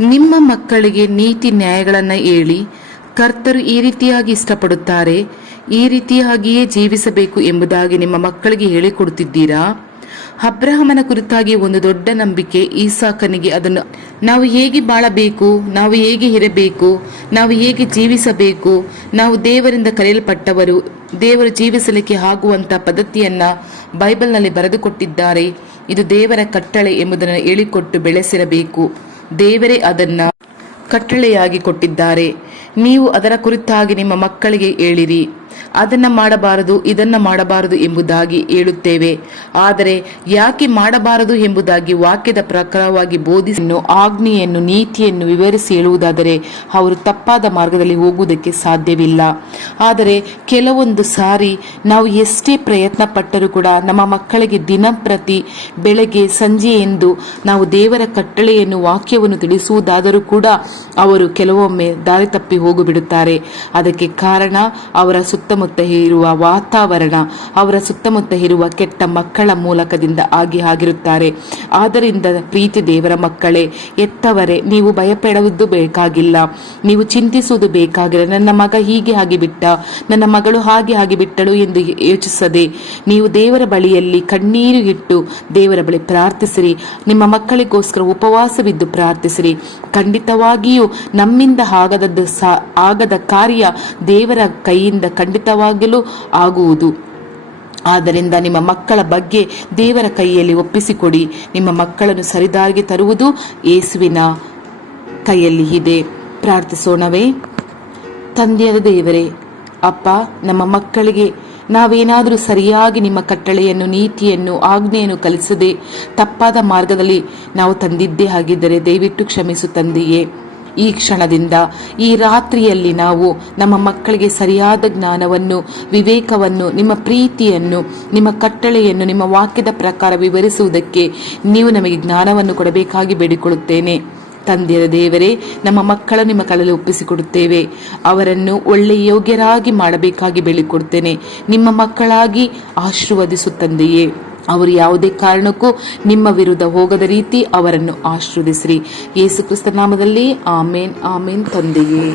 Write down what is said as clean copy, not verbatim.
ನಿಮ್ಮ ಮಕ್ಕಳಿಗೆ ನೀತಿ ನ್ಯಾಯಗಳನ್ನು ಹೇಳಿ, ಕರ್ತರು ಈ ರೀತಿಯಾಗಿ ಇಷ್ಟಪಡುತ್ತಾರೆ, ಈ ರೀತಿಯಾಗಿಯೇ ಜೀವಿಸಬೇಕು ಎಂಬುದಾಗಿ ನಿಮ್ಮ ಮಕ್ಕಳಿಗೆ ಹೇಳಿಕೊಡುತ್ತಿದ್ದೀರಾ? ಅಬ್ರಹಾಮನ ಕುರಿತಾಗಿ ಒಂದು ದೊಡ್ಡ ನಂಬಿಕೆ ಈಸಾಕನಿಗೆ. ಅದನ್ನು ನಾವು ಹೇಗೆ ಬಾಳಬೇಕು, ನಾವು ಹೇಗೆ ಇರಬೇಕು, ನಾವು ಹೇಗೆ ಜೀವಿಸಬೇಕು, ನಾವು ದೇವರಿಂದ ಕರೆಯಲ್ಪಟ್ಟವರು, ದೇವರು ಜೀವಿಸಲಿಕ್ಕೆ ಆಗುವಂತ ಪದ್ಧತಿಯನ್ನ ಬೈಬಲ್ನಲ್ಲಿ ಬರೆದುಕೊಟ್ಟಿದ್ದಾರೆ. ಇದು ದೇವರ ಕಟ್ಟಳೆ ಎಂಬುದನ್ನು ಹೇಳಿಕೊಟ್ಟು ಬೆಳೆಸಿರಬೇಕು. ದೇವರೇ ಅದನ್ನ ಕಟ್ಟಳೆಯಾಗಿ ಕೊಟ್ಟಿದ್ದಾರೆ. ನೀವು ಅದರ ಕುರಿತಾಗಿ ನಿಮ್ಮ ಮಕ್ಕಳಿಗೆ ಹೇಳಿರಿ. ಅದನ್ನ ಮಾಡಬಾರದು, ಇದನ್ನ ಮಾಡಬಾರದು ಎಂಬುದಾಗಿ ಹೇಳುತ್ತೇವೆ. ಆದರೆ ಯಾಕೆ ಮಾಡಬಾರದು ಎಂಬುದಾಗಿ ವಾಕ್ಯದ ಪ್ರಕಾರವಾಗಿ ಬೋಧಿಸನ್ನು, ಆಜ್ಞೆಯನ್ನು, ನೀತಿಯನ್ನು ವಿವರಿಸಿ ಹೇಳುವುದಾದರೆ ಅವರು ತಪ್ಪಾದ ಮಾರ್ಗದಲ್ಲಿ ಹೋಗುವುದಕ್ಕೆ ಸಾಧ್ಯವಿಲ್ಲ. ಆದರೆ ಕೆಲವೊಂದು ಸಾರಿ ನಾವು ಎಷ್ಟೇ ಪ್ರಯತ್ನ ಪಟ್ಟರೂ ಕೂಡ ನಮ್ಮ ಮಕ್ಕಳಿಗೆ ದಿನಪ್ರತಿ ಬೆಳಗ್ಗೆ ಸಂಜೆ ಎಂದು ನಾವು ದೇವರ ಕಟ್ಟಳೆಯನ್ನು, ವಾಕ್ಯವನ್ನು ತಿಳಿಸುವುದಾದರೂ ಕೂಡ ಅವರು ಕೆಲವೊಮ್ಮೆ ದಾರಿ ತಪ್ಪಿ ಹೋಗಿಬಿಡುತ್ತಾರೆ. ಅದಕ್ಕೆ ಕಾರಣ ಅವರ ಸುತ್ತಮುತ್ತ ಇರುವ ವಾತಾವರಣ, ಅವರ ಸುತ್ತಮುತ್ತ ಇರುವ ಕೆಟ್ಟ ಮಕ್ಕಳ ಮೂಲಕದಿಂದ ಆಗಿರುತ್ತಾರೆ. ಆದ್ದರಿಂದ ಪ್ರೀತಿ ದೇವರ ಮಕ್ಕಳೇ, ಎತ್ತವರೇ, ನೀವು ಭಯಪಡುವುದು ಬೇಕಾಗಿಲ್ಲ, ನೀವು ಚಿಂತಿಸುವುದು ಬೇಕಾಗಿಲ್ಲ. ನನ್ನ ಮಗ ಹೀಗೆ ಆಗಿಬಿಟ್ಟ, ನನ್ನ ಮಗಳು ಹಾಗೆ ಆಗಿಬಿಟ್ಟಳು ಎಂದು ಯೋಚಿಸದೆ ನೀವು ದೇವರ ಬಳಿಯಲ್ಲಿ ಕಣ್ಣೀರು ಇಟ್ಟು ದೇವರ ಬಳಿ ಪ್ರಾರ್ಥಿಸಿರಿ. ನಿಮ್ಮ ಮಕ್ಕಳಿಗೋಸ್ಕರ ಉಪವಾಸವಿದ್ದು ಪ್ರಾರ್ಥಿಸಿರಿ. ಖಂಡಿತವಾಗಿಯೂ ನಮ್ಮಿಂದ ಆಗದ ಕಾರ್ಯ ದೇವರ ಕೈಯಿಂದ ಖಂಡಿತವಾಗಲೂ ಆಗುವುದು. ಆದ್ದರಿಂದ ನಿಮ್ಮ ಮಕ್ಕಳ ಬಗ್ಗೆ ದೇವರ ಕೈಯಲ್ಲಿ ಒಪ್ಪಿಸಿಕೊಡಿ. ನಿಮ್ಮ ಮಕ್ಕಳನ್ನು ಸರಿದಾರಿಗೆ ತರುವುದು ಯೇಸುವಿನ ಕೈಯಲ್ಲಿ ಇದೆ. ಪ್ರಾರ್ಥಿಸೋಣವೇ? ತಂದೆಯಾದ ದೇವರೇ, ಅಪ್ಪ, ನಮ್ಮ ಮಕ್ಕಳಿಗೆ ನಾವೇನಾದರೂ ಸರಿಯಾಗಿ ನಿಮ್ಮ ಕಟ್ಟಳೆಯನ್ನು, ನೀತಿಯನ್ನು, ಆಜ್ಞೆಯನ್ನು ಕಲಿಸದೆ ತಪ್ಪಾದ ಮಾರ್ಗದಲ್ಲಿ ನಾವು ತಂದಿದ್ದೇ ಆಗಿದ್ದರೆ ದಯವಿಟ್ಟು ಕ್ಷಮಿಸು ತಂದೆಯೇ. ಈ ಕ್ಷಣದಿಂದ, ಈ ರಾತ್ರಿಯಲ್ಲಿ ನಾವು ನಮ್ಮ ಮಕ್ಕಳಿಗೆ ಸರಿಯಾದ ಜ್ಞಾನವನ್ನು, ವಿವೇಕವನ್ನು, ನಿಮ್ಮ ಪ್ರೀತಿಯನ್ನು, ನಿಮ್ಮ ಕಟ್ಟಳೆಯನ್ನು, ನಿಮ್ಮ ವಾಕ್ಯದ ಪ್ರಕಾರ ವಿವರಿಸುವುದಕ್ಕೆ ನೀವು ನಮಗೆ ಜ್ಞಾನವನ್ನು ಕೊಡಬೇಕಾಗಿ ಬೇಡಿಕೊಳ್ಳುತ್ತೇನೆ. ತಂದೆಯ ದೇವರೇ, ನಮ್ಮ ಮಕ್ಕಳ ನಿಮ್ಮ ಕೈಯಲ್ಲಿ ಒಪ್ಪಿಸಿಕೊಡುತ್ತೇವೆ. ಅವರನ್ನು ಒಳ್ಳೆಯ ಯೋಗ್ಯರಾಗಿ ಮಾಡಬೇಕಾಗಿ ಬೇಡಿಕೊಡುತ್ತೇನೆ. ನಿಮ್ಮ ಮಕ್ಕಳಾಗಿ ಆಶೀರ್ವದಿಸು ತಂದೆಯೇ. ಅವರು ಯಾವುದೇ ಕಾರಣಕ್ಕೂ ನಿಮ್ಮ ವಿರುದ್ಧ ಹೋಗದ ರೀತಿ ಅವರನ್ನು ಆಶೀರ್ವದಿಸಿರಿ. ಯೇಸು ಕ್ರಿಸ್ತ ನಾಮದಲ್ಲಿ ಆಮೇನ್, ಆಮೇನ್ ತಂದೆಯೇ.